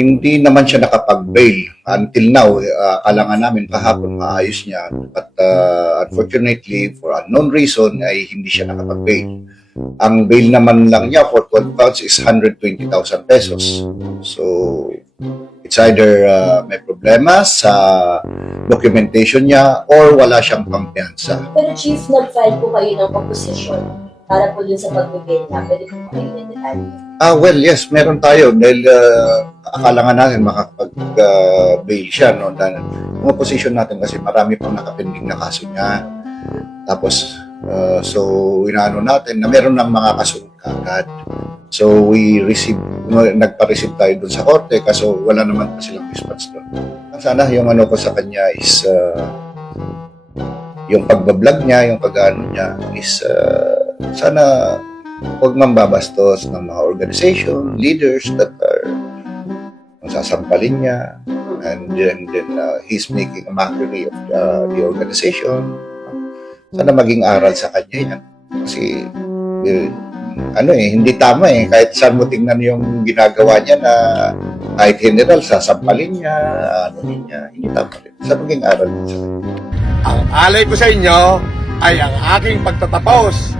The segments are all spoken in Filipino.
Hindi naman siya nakapag-bail. Until now, akala nga namin kahapon maayos niya. But unfortunately, for unknown reason, ay hindi siya nakapag-bail. Ang bail naman lang niya for 12 counts is 120,000 pesos. So, it's either may problema sa documentation niya or wala siyang pampiyansa. Pero Chief, nag-file po kayo ng opposition para po dun sa pag-bail niya. Pwede po kayo na-detalye. Well, yes, meron tayo dahil akala nga natin makakapag-bail siya. No? Dahil yung opposition natin kasi marami pang nakapending na kaso niya. Tapos, so inaano natin na meron ng mga kasunod agad. So, nagpa-receive tayo dun sa korte kasi wala naman pa silang response doon. Sana yung ano ko sa kanya is yung pagbablog niya, yung pag-ano niya is sana huwag mambabastos ng mga organization, leaders that are sasampalin niya, and then he's making a mockery of the organization. Sana maging aral sa kanya yan. Kasi hindi tama kahit saan mo tingnan yung ginagawa niya na kahit general, sasampalin niya, hindi tama rin. Sana maging aral din sa kanya. Ang alay ko sa inyo ay ang aking pagtatapos.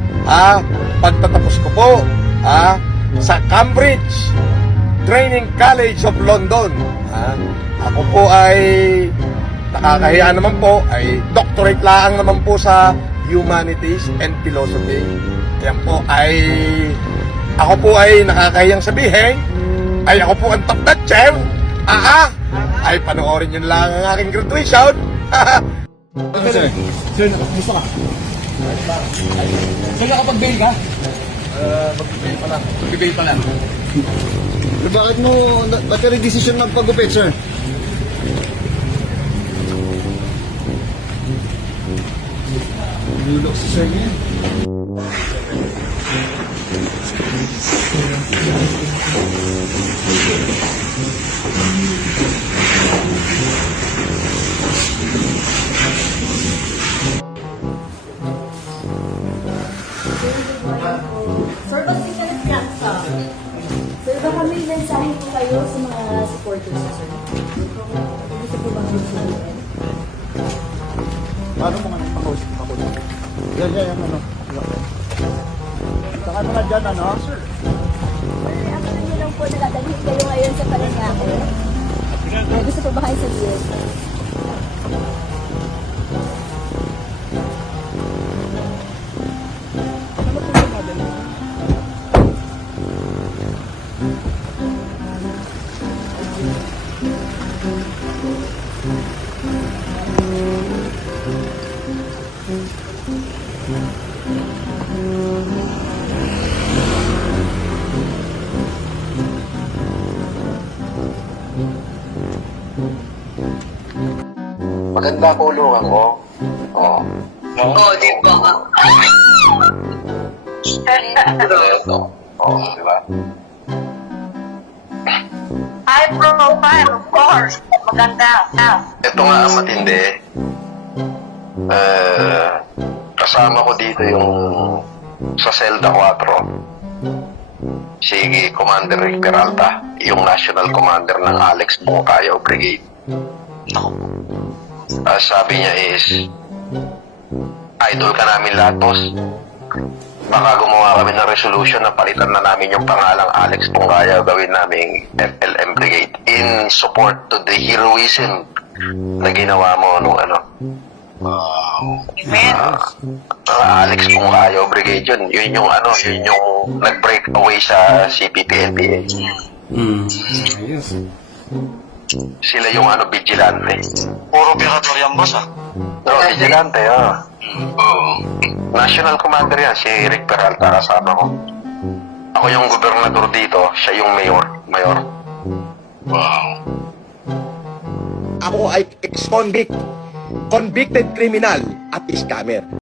Pagtatapos ko po sa Cambridge Training College of London. Ako po ay nakakahiya naman po, ay doctorate lang naman po sa Humanities and Philosophy. Yan po ay ako po ay nakakahiyang sabihin ay ako po ang top notcher. Ay panoorin nyo lang ang aking graduation. Sir, gusto ka? Sir, nakapag-bail ka? Mag-bail pa lang. Bakit mo nagka-decision magpagupit, sir? Lulok si sir niya. Sir, ba't di ka nag-capsa? Sir, baka may mensahe po kayo sa mga supporters niyo, sir. Gusto po bang sabihin? Paano mo nga nagpakausap? Yan, ano. Saka mo na dyan, ano? Sir. Sir, ako na lang po nakadalhin kayo ngayon sa Paranaque. Gusto po ba kayo sabihin? Maganda kulungan ko. Oo. Oo, di ba? Ito. Oo, di ba? High profile, of course. Maganda. Ito nga ang matindi. Kasama ko dito yung sa Selda 4. Si Commander Rick Peralta, yung National Commander ng Alex Pongcayo Brigade. Sabi niya is, idol ka namin lahat, boss. Baka gumawa kami ng resolution na palitan na namin yung pangalang Alex Pongcayo, gawin naming FLM Brigade in support to the heroism na ginawa mo nung Alex Pongcayo Brigade yun. Yun yung nag-break away sa CPP-NPA. Sila yung vigilante. Puro operador yan, boss, Vigilante, National Commander yan, si Rick Peralta, kasama ko. Ako yung gobernador dito, siya yung mayor. Wow. Ako ay ex-convict, convicted criminal at scammer.